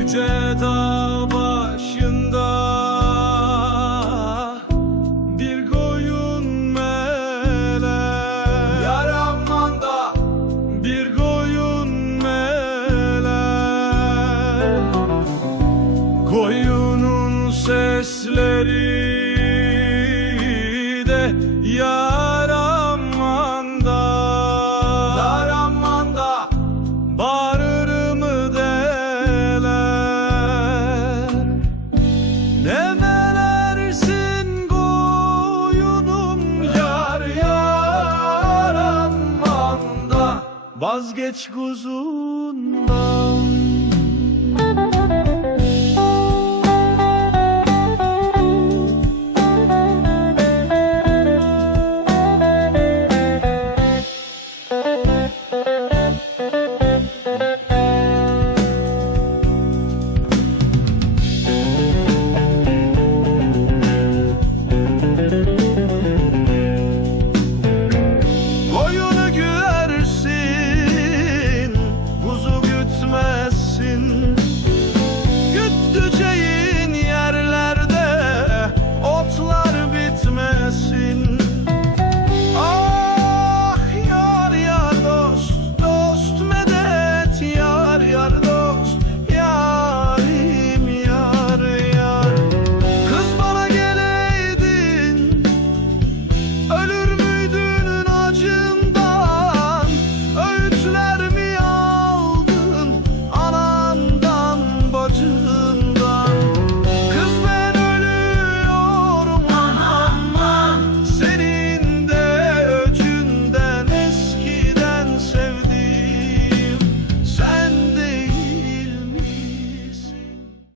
Yüce dağ sesleri de yaramanda Yaramanda Bağırır mı deler? Nemelersin koyunum yar yaramanda Vazgeç kuzum